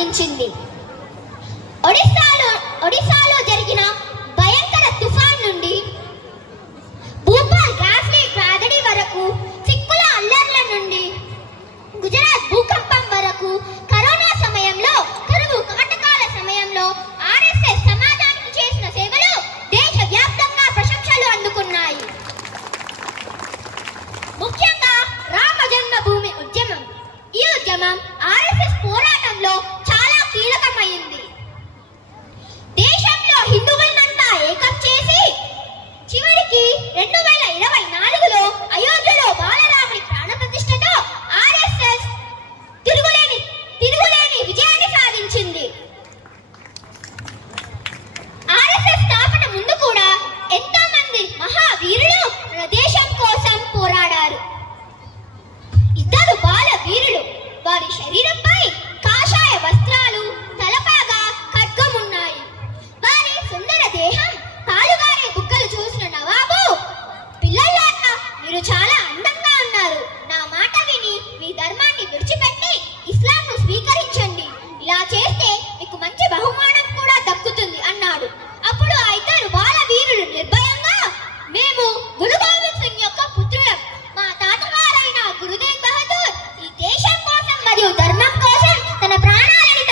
అందించింది. ఒడిశాలో జరిగిన భయంకర తుఫాన్ నుండి భూపాల్ గ్యాస్ లీక్ ట్రాజడీ వరకు, సిక్కుల అల్లర్ల నుండి గుజరాత్ భూకంపం వరకు, కరోనా సమయంలో, కరువు కాటకాల సమయంలో ఆర్ఎస్ఎస్ సమాజానికి చేసిన సేవలు దేశవ్యాప్తంగా ప్రశంసలు అందుకున్నాయి. ముఖ్యంగా రామ జన్మభూమి ఉద్యమం. ఈ ఉద్యమం ఆర్ఎస్ఎస్ పోరాటంలో చాలా కీలకమైంది. దేశంలో హిందువులనంతా ఏకం చేసి చివరికి 2024లో అయోధ్యలో బాలరాముడి ప్రాణప్రతిష్ఠతో ఆర్ఎస్ఎస్ తిరుగులేని విజయాన్ని సాధించింది. ఆర్ఎస్ఎస్ స్థాపన ముందు కూడా ఎంతో మంది మహావీరులు మన దేశం కోసం పోరాడారు. ఇద్దరు బాల వీరులు. వారి శరీరంపై కాషాయ వస్త్రాలు, తలపాగా, ఖడ్గం ఉన్నాయి. వారి సుందర దేహం, కాలుగారే బుగ్గలు చూసిన నవాబు, పిల్లలారా మీరు చాలా అందంగా ఉన్నారు. నా మాట విని మీ ధర్మాన్ని విడిచిపెట్టి ఇస్లాంను స్వీకరించండి. ఇలా చేస్తే మీకు మంచి బహుమానం కూడా దక్కుతుంది అన్నాడు. అప్పుడు ఆ ఇద్దరు బాల వీరులు నిర్భయంగా, మేము గురు గోవింద్ సింగ్ యొక్క పుత్రులం. మా తాతగారైన గురుదేవ్ బహదూర్ ఈ దేశం కోసం మరియు ధర్మం కోసం తన ప్రాణాలను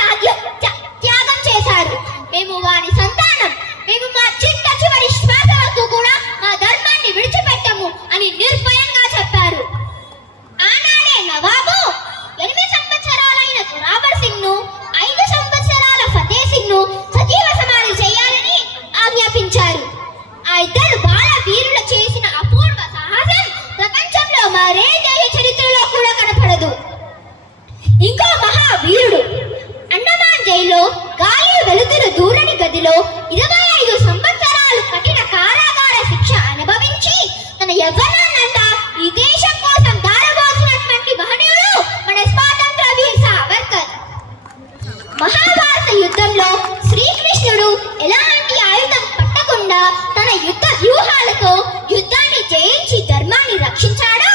త్యాగం చేశారు. మేము వారి సంతానం. మేము మా చిట్ట చివరి శ్వాస వరకు కూడా మా ధర్మాన్ని విడిచిపెట్టము అని నిర్భయంగా చెప్పారు. ఆనాడే నవాబు 8 సంవత్సరాలైన జోరావర్ సింగ్ ను, 5 సంవత్సరాల ఫతే సింగ్ ను సజీవ సమాధి చేయాలని ఆజ్ఞాపించారు. ఆ ఇద్దరు బాల వీరులు చేసిన అపూర్వ సాహసం ప్రపంచంలో మరే దేశ చరిత్రలో కూడా కనపడదు. ఇంకో మహావీరుడు అండమాన్ జైల్లో గాలి వెలుతురు దూరని గదిలో 25 సంవత్సరాలు కఠిన కారాగార శిక్ష అనుభవించి తన యవ్వనాన్నంతా ఈ దేశం కోసం దారబోసినటువంటి మహనీయుడు మన స్వాతంత్ర వీర్ సావర్కర్. మహాభారత యుద్ధంలో శ్రీకృష్ణుడు ఎలాంటి ఆయుధం పట్టకుండా తన యుద్ధ వ్యూహాలతో యుద్ధాన్ని జయించి ధర్మాన్ని రక్షించాడో,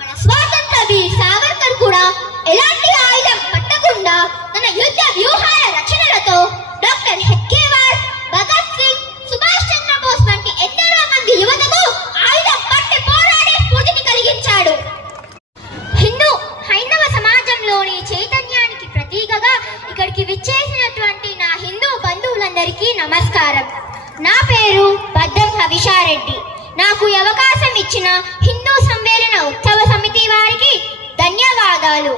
మన స్వాతంత్ర వీర్ సావర్కర్ కూడా ఎలాంటి ఆయుధం పట్టకుండా తన యుద్ధ వ్యూహాల రచనలతో డాక్టర్ హెడ్గేవార్, భగత్ సింగ్, సుభాష్ చంద్రబోస్ వంటి ఎందరో మంది యువతకు ఆయుధం పట్టి పోరాడే స్ఫూర్తిని కలిగించాడు. హైందవ సమాజంలోని చైతన్యానికి ప్రతీకగా ఇక్కడికి విచ్చేసినటువంటి నా హిందూ బంధువులందరికీ నమస్కారం. నా పేరు బద్దం హవిషారెడ్డి. నాకు అవకాశం ఇచ్చిన హిందూ సమ్మేళన ఉత్సవ సమితి వారికి ధన్యవాదాలు.